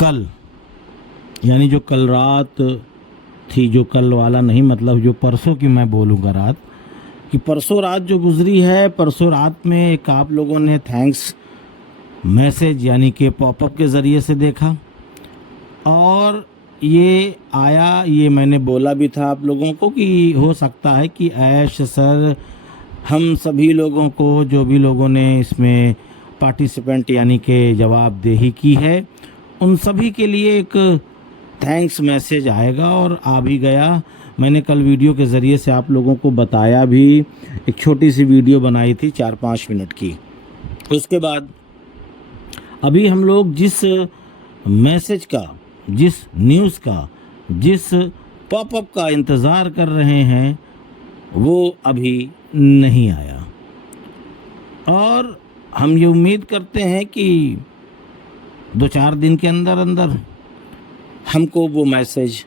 कल यानी जो कल रात थी, जो कल वाला नहीं मतलब जो परसों की मैं बोलूँगा रात, कि परसों रात जो गुजरी है, परसों रात में एक आप लोगों ने थैंक्स मैसेज यानी कि पॉपअप के ज़रिए से देखा और ये आया, ये मैंने बोला भी था आप लोगों को कि हो सकता है कि ऐश सर हम सभी लोगों को, जो भी लोगों ने इसमें पार्टिसिपेंट यानी कि जवाबदेही की है, उन सभी के लिए एक थैंक्स मैसेज आएगा और आ भी गया। मैंने कल वीडियो के ज़रिए से आप लोगों को बताया भी, एक छोटी सी वीडियो बनाई थी 4-5 मिनट की। उसके बाद अभी हम लोग जिस मैसेज का, जिस न्यूज़ का, जिस पॉपअप का इंतज़ार कर रहे हैं वो अभी नहीं आया और हम ये उम्मीद करते हैं कि 2-4 दिन के अंदर अंदर हमको वो मैसेज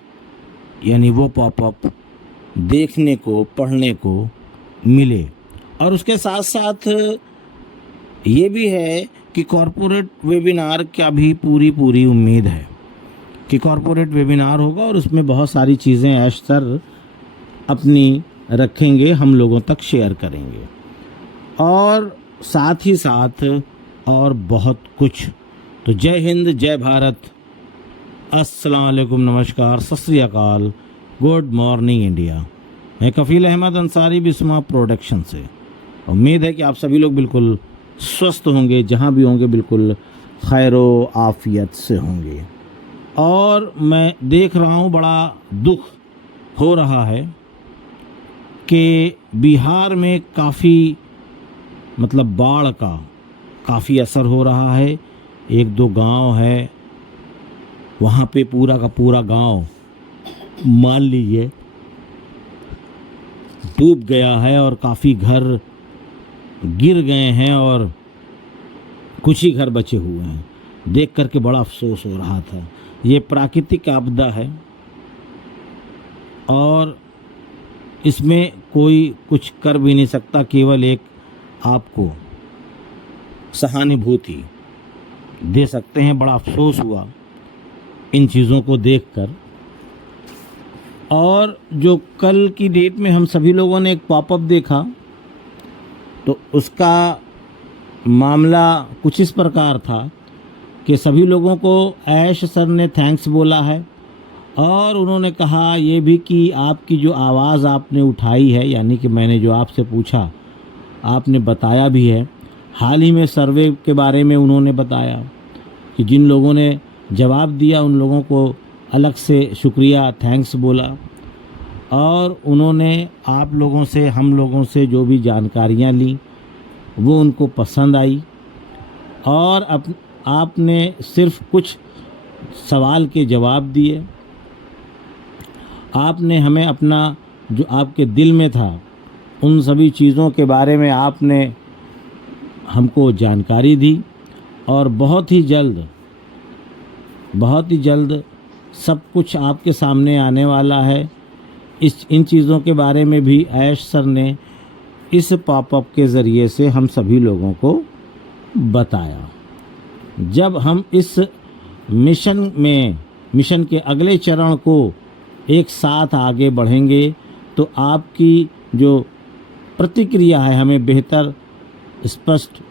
यानी वो पॉपअप देखने को, पढ़ने को मिले। और उसके साथ साथ ये भी है कि कॉरपोरेट वेबिनार का भी पूरी उम्मीद है कि कॉरपोरेट वेबिनार होगा और उसमें बहुत सारी चीज़ें ऐश सर अपनी रखेंगे, हम लोगों तक शेयर करेंगे और साथ ही साथ और बहुत कुछ। तो जय हिंद, जय भारत, अस्सलाम वालेकुम, नमस्कार, सत श्री अकाल, गुड मॉर्निंग इंडिया। मैं कफ़ील अहमद अंसारी बिस्मा प्रोडक्शन से। उम्मीद है कि आप सभी लोग बिल्कुल स्वस्थ होंगे, जहाँ भी होंगे बिल्कुल खैरो आफियत से होंगे। और मैं देख रहा हूँ बड़ा दुख हो रहा है कि बिहार में काफ़ी मतलब बाढ़ का काफ़ी असर हो रहा है। 1-2 गांव है, वहाँ पे पूरा का पूरा गांव मान लीजिए डूब गया है और काफ़ी घर गिर गए हैं और कुछ ही घर बचे हुए हैं। देख करके बड़ा अफसोस हो रहा था। ये प्राकृतिक आपदा है और इसमें कोई कुछ कर भी नहीं सकता, केवल एक आपको सहानुभूति दे सकते हैं। बड़ा अफसोस हुआ इन चीज़ों को देखकर। और जो कल की डेट में हम सभी लोगों ने एक पॉपअप देखा तो उसका मामला कुछ इस प्रकार था कि सभी लोगों को ऐश सर ने थैंक्स बोला है और उन्होंने कहा ये भी कि आपकी जो आवाज़ आपने उठाई है, यानी कि मैंने जो आपसे पूछा आपने बताया भी है। हाल ही में सर्वे के बारे में उन्होंने बताया कि जिन लोगों ने जवाब दिया उन लोगों को अलग से शुक्रिया, थैंक्स बोला और उन्होंने आप लोगों से, हम लोगों से जो भी जानकारियाँ ली वो उनको पसंद आई और आपने सिर्फ कुछ सवाल के जवाब दिए। आपने हमें अपना जो आपके दिल में था उन सभी चीज़ों के बारे में आपने हमको जानकारी दी और बहुत ही जल्द सब कुछ आपके सामने आने वाला है। इन चीज़ों के बारे में भी ऐश सर ने इस पॉपअप के ज़रिए से हम सभी लोगों को बताया। जब हम इस मिशन के अगले चरण को एक साथ आगे बढ़ेंगे तो आपकी जो प्रतिक्रिया है हमें बेहतर, स्पष्ट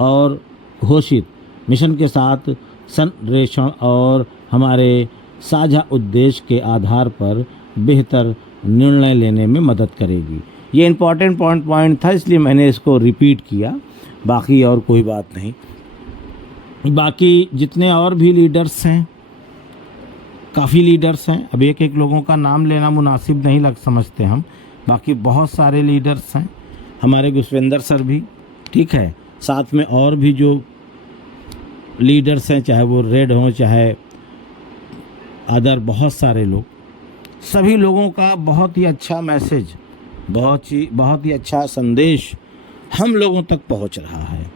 और घोषित मिशन के साथ संरेखण और हमारे साझा उद्देश्य के आधार पर बेहतर निर्णय लेने में मदद करेगी। ये इम्पॉर्टेंट पॉइंट था, इसलिए मैंने इसको रिपीट किया, बाकी और कोई बात नहीं। बाकी जितने और भी लीडर्स हैं, काफ़ी लीडर्स हैं, अब एक लोगों का नाम लेना मुनासिब नहीं समझते हम, बाकी बहुत सारे लीडर्स हैं, हमारे गुस्वेंदर सर भी, ठीक है, साथ में और भी जो लीडर्स हैं, चाहे वो रेड हों चाहे अदर बहुत सारे लोग, सभी लोगों का बहुत ही अच्छा मैसेज, बहुत ही अच्छा संदेश हम लोगों तक पहुंच रहा है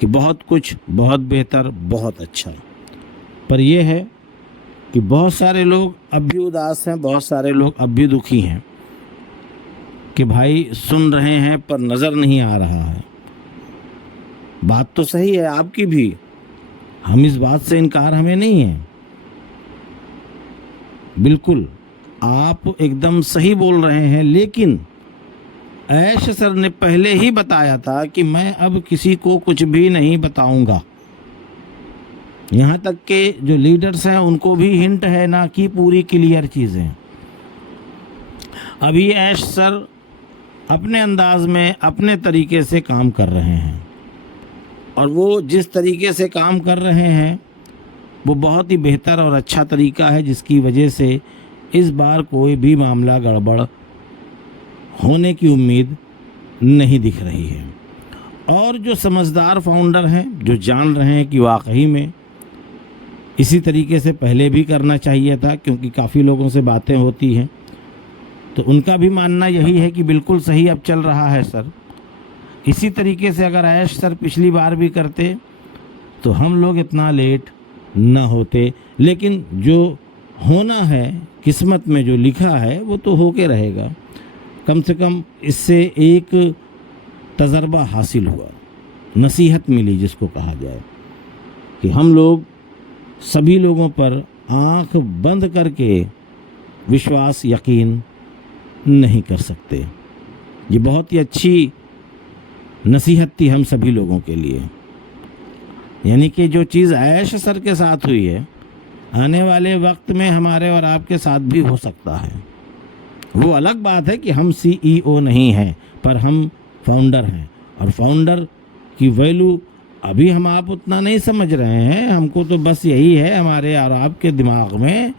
कि बहुत कुछ, बहुत बेहतर, बहुत अच्छा। पर यह है कि बहुत सारे लोग अब भी उदास हैं, बहुत सारे लोग अब भी दुखी हैं कि भाई सुन रहे हैं पर नज़र नहीं आ रहा है। बात तो सही है आपकी भी, हम इस बात से इनकार हमें नहीं है, बिल्कुल आप एकदम सही बोल रहे हैं, लेकिन ऐश सर ने पहले ही बताया था कि मैं अब किसी को कुछ भी नहीं बताऊंगा। यहाँ तक के जो लीडर्स हैं उनको भी हिंट है ना कि पूरी क्लियर चीज़ें। अभी ऐश सर अपने अंदाज में अपने तरीके से काम कर रहे हैं, और वो जिस तरीके से काम कर रहे हैं वो बहुत ही बेहतर और अच्छा तरीका है, जिसकी वजह से इस बार कोई भी मामला गड़बड़ होने की उम्मीद नहीं दिख रही है। और जो समझदार फाउंडर हैं, जो जान रहे हैं कि वाकई में इसी तरीके से पहले भी करना चाहिए था, क्योंकि काफ़ी लोगों से बातें होती हैं, तो उनका भी मानना यही है कि बिल्कुल सही अब चल रहा है सर। इसी तरीके से अगर ऐश सर पिछली बार भी करते तो हम लोग इतना लेट न होते। लेकिन जो होना है, किस्मत में जो लिखा है वो तो होके रहेगा। कम से कम इससे एक तजर्बा हासिल हुआ, नसीहत मिली जिसको कहा जाए, कि हम लोग सभी लोगों पर आंख बंद करके विश्वास यकीन नहीं कर सकते। ये बहुत ही अच्छी नसीहत थी हम सभी लोगों के लिए। यानी कि जो चीज़ ऐश सर के साथ हुई है, आने वाले वक्त में हमारे और आपके साथ भी हो सकता है। वो अलग बात है कि हम CEO नहीं हैं, पर हम फाउंडर हैं, और फाउंडर की वैल्यू अभी हम आप उतना नहीं समझ रहे हैं। हमको तो बस यही है हमारे और आपके दिमाग में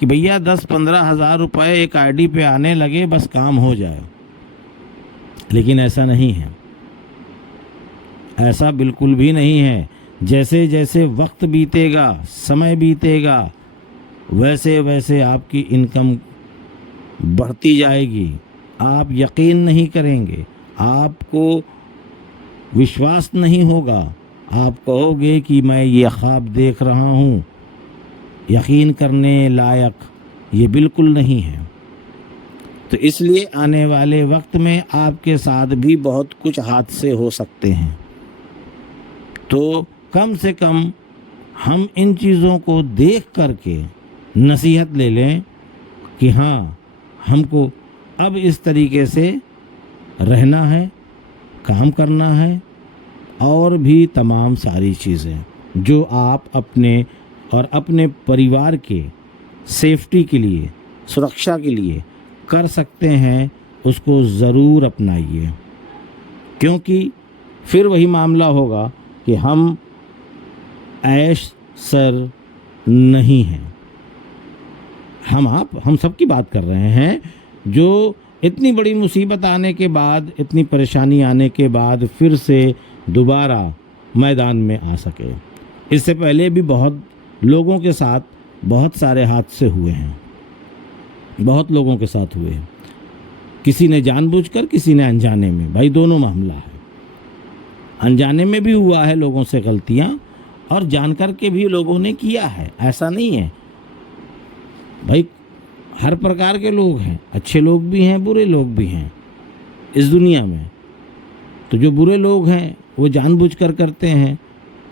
कि भैया 10-15 हज़ार रुपये एक आईडी पे आने लगे, बस काम हो जाए। लेकिन ऐसा नहीं है, ऐसा बिल्कुल भी नहीं है। जैसे जैसे वक्त बीतेगा, समय बीतेगा, वैसे वैसे आपकी इनकम बढ़ती जाएगी। आप यकीन नहीं करेंगे, आपको विश्वास नहीं होगा, आप कहोगे कि मैं ये ख्वाब देख रहा हूँ। यकीन करने लायक ये बिल्कुल नहीं है। तो इसलिए आने वाले वक्त में आपके साथ भी बहुत कुछ हादसे हो सकते हैं। तो कम से कम हम इन चीज़ों को देख करके नसीहत ले लें कि हाँ, हमको अब इस तरीके से रहना है, काम करना है, और भी तमाम सारी चीज़ें जो आप अपने और अपने परिवार के सेफ्टी के लिए, सुरक्षा के लिए कर सकते हैं, उसको ज़रूर अपनाइए। क्योंकि फिर वही मामला होगा कि हम ऐश सर नहीं हैं। हम सब की बात कर रहे हैं, जो इतनी बड़ी मुसीबत आने के बाद, इतनी परेशानी आने के बाद फिर से दोबारा मैदान में आ सके। इससे पहले भी बहुत लोगों के साथ बहुत सारे हादसे हुए हैं, बहुत लोगों के साथ हुए हैं। किसी ने जानबूझकर, किसी ने अनजाने में, भाई दोनों मामला है। अनजाने में भी हुआ है लोगों से गलतियां, और जानकर के भी लोगों ने किया है। ऐसा नहीं है भाई, हर प्रकार के लोग हैं, अच्छे लोग भी हैं, बुरे लोग भी हैं इस दुनिया में। तो जो बुरे लोग हैं वो जानबूझकर करते हैं,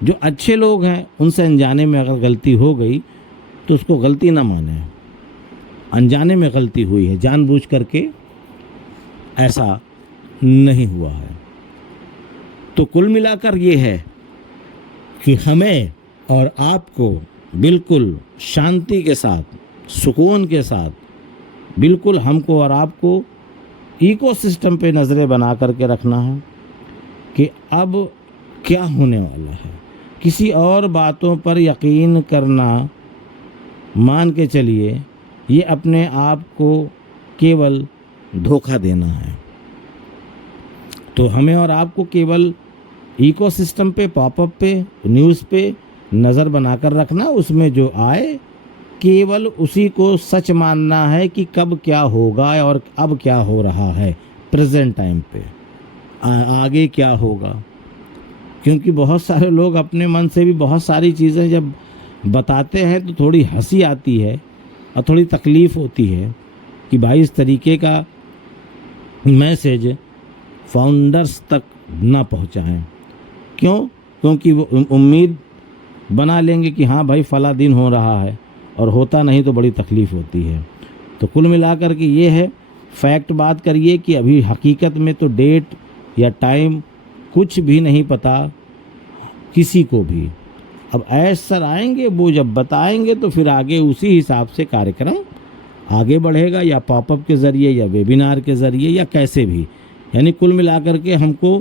जो अच्छे लोग हैं उनसे अनजाने में अगर गलती हो गई तो उसको गलती ना माने। अनजाने में गलती हुई है, जानबूझ करके ऐसा नहीं हुआ है। तो कुल मिलाकर ये है कि हमें और आपको बिल्कुल शांति के साथ, सुकून के साथ, बिल्कुल हमको और आपको इकोसिस्टम पे नज़रें बना करके रखना है कि अब क्या होने वाला है। किसी और बातों पर यकीन करना, मान के चलिए, ये अपने आप को केवल धोखा देना है। तो हमें और आपको केवल इकोसिस्टम पे, पॉपअप पे, न्यूज़ पे नज़र बनाकर रखना, उसमें जो आए केवल उसी को सच मानना है कि कब क्या होगा और अब क्या हो रहा है प्रेजेंट टाइम पे, आगे क्या होगा। क्योंकि बहुत सारे लोग अपने मन से भी बहुत सारी चीज़ें जब बताते हैं तो थोड़ी हंसी आती है और थोड़ी तकलीफ़ होती है कि भाई इस तरीके का मैसेज फाउंडर्स तक ना पहुंचाएं। क्यों? क्योंकि वो उम्मीद बना लेंगे कि हाँ भाई फ़ला दिन हो रहा है, और होता नहीं तो बड़ी तकलीफ़ होती है। तो कुल मिलाकर के ये है, फैक्ट बात करिए कि अभी हकीकत में तो डेट या टाइम कुछ भी नहीं पता किसी को भी। अब ऐश सर आएंगे, वो जब बताएंगे तो फिर आगे उसी हिसाब से कार्यक्रम आगे बढ़ेगा, या पॉपअप के ज़रिए या वेबिनार के ज़रिए या कैसे भी। यानी कुल मिलाकर के हमको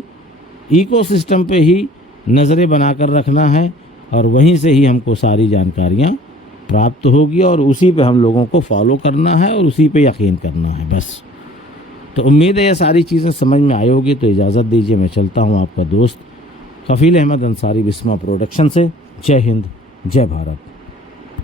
इकोसिस्टम पे ही नज़रें बनाकर रखना है और वहीं से ही हमको सारी जानकारियाँ प्राप्त होगी और उसी पे हम लोगों को फॉलो करना है और उसी पे यकीन करना है बस। तो उम्मीद है ये सारी चीज़ें समझ में आई होगी। तो इजाज़त दीजिए, मैं चलता हूँ, आपका दोस्त कफ़ील अहमद अंसारी, बिस्मा प्रोडक्शन से। जय हिंद, जय भारत।